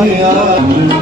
आया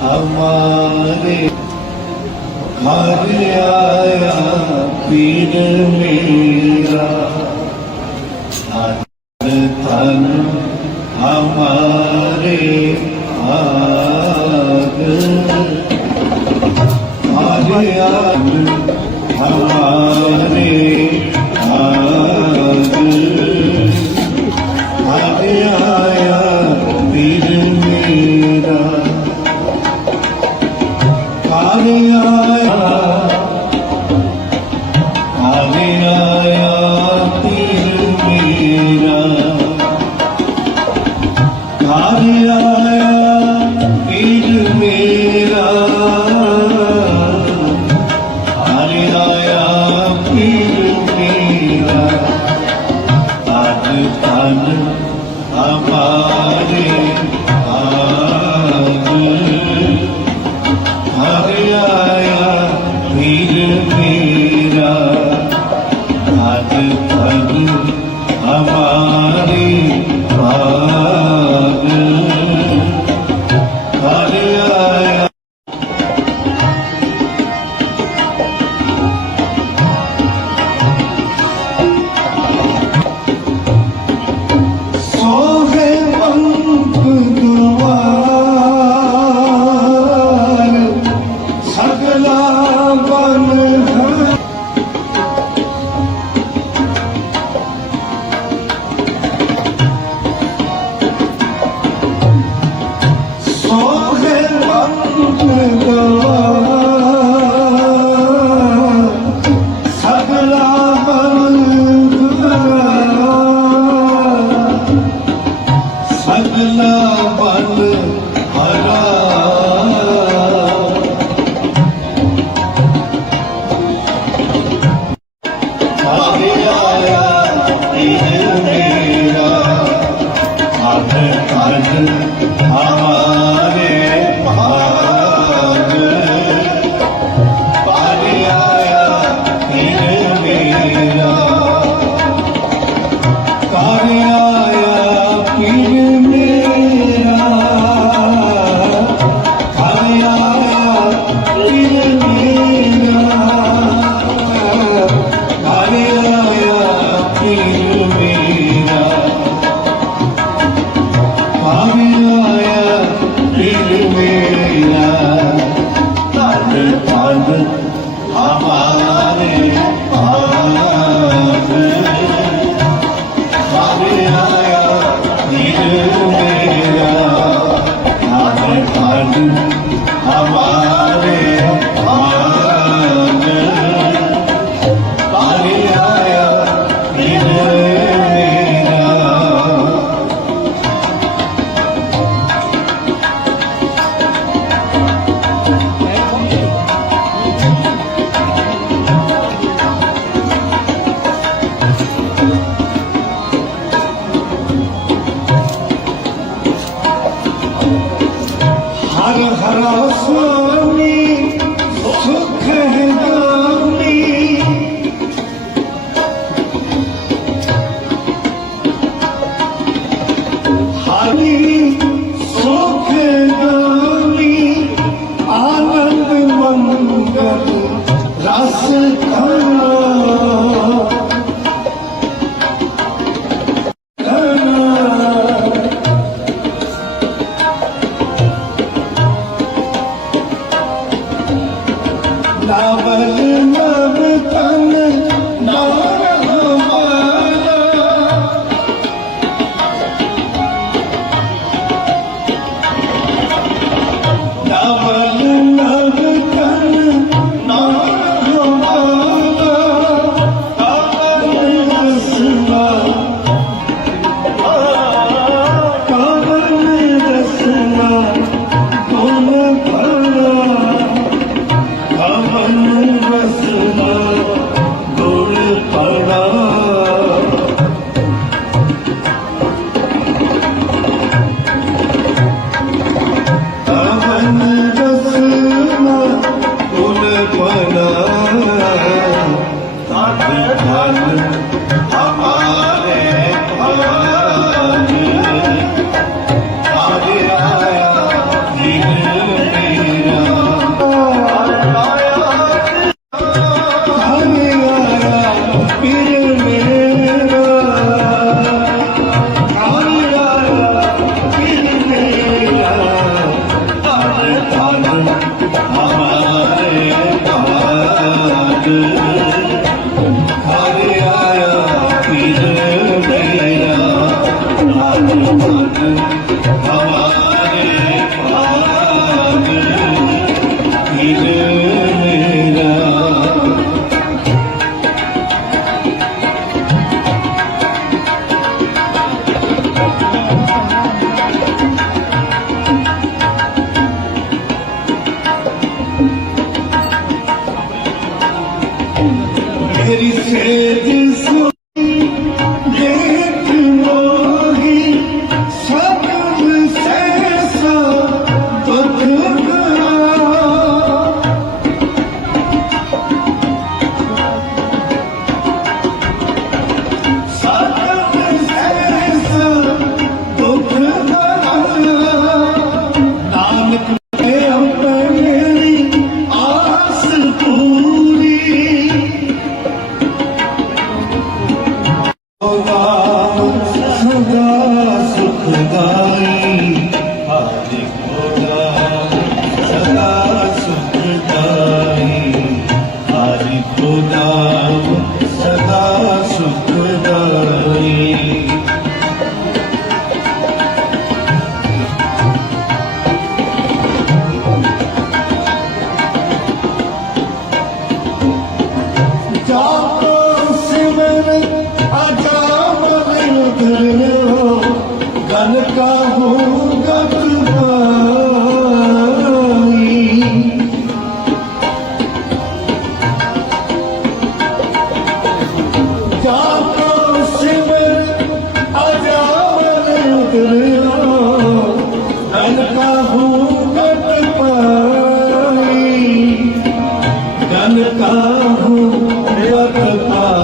हमारे घर आया पीर मेरा। Hallelujah. ਹੈ ਕਾਰਨ ਆਵਾ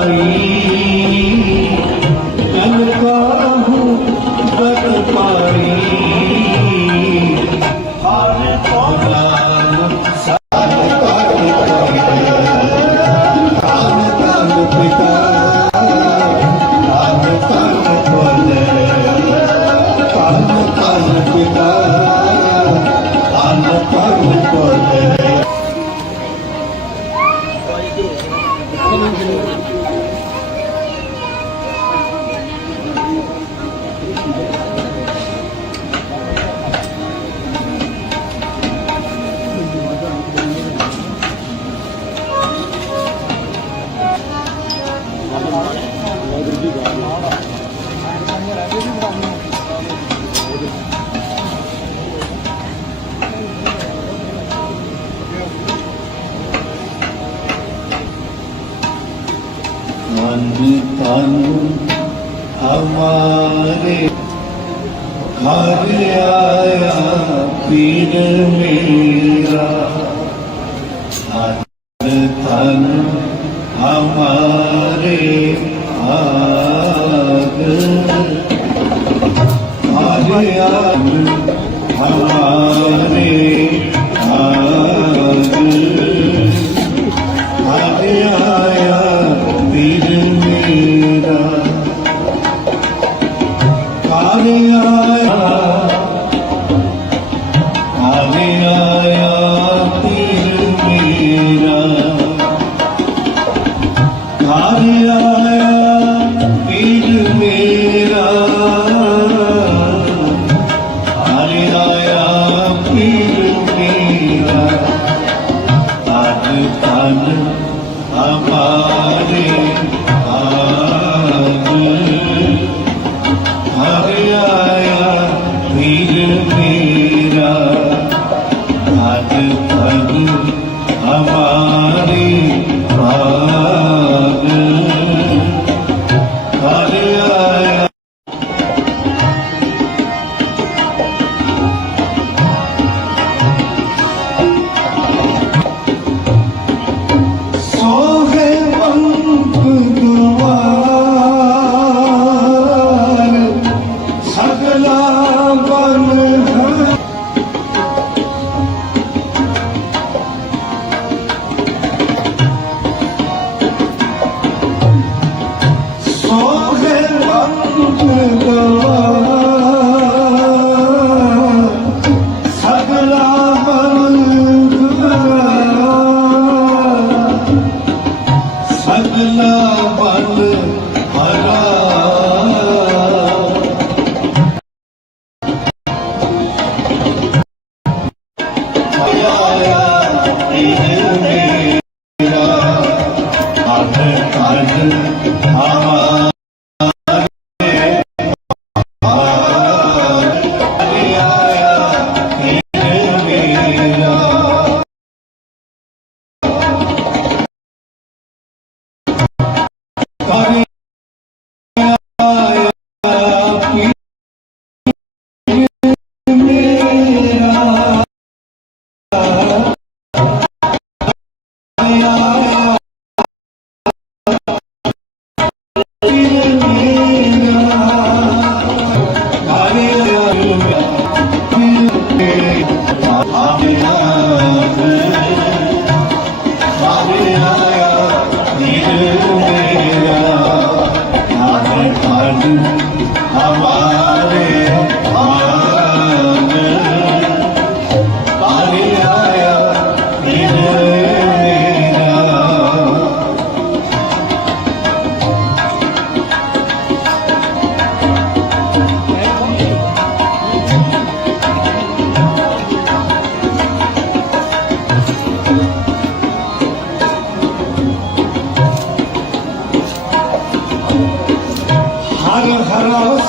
aí. ਵਾਹਿਗੁਰੂ ਜੀ ਦਾ Allah. Har Hara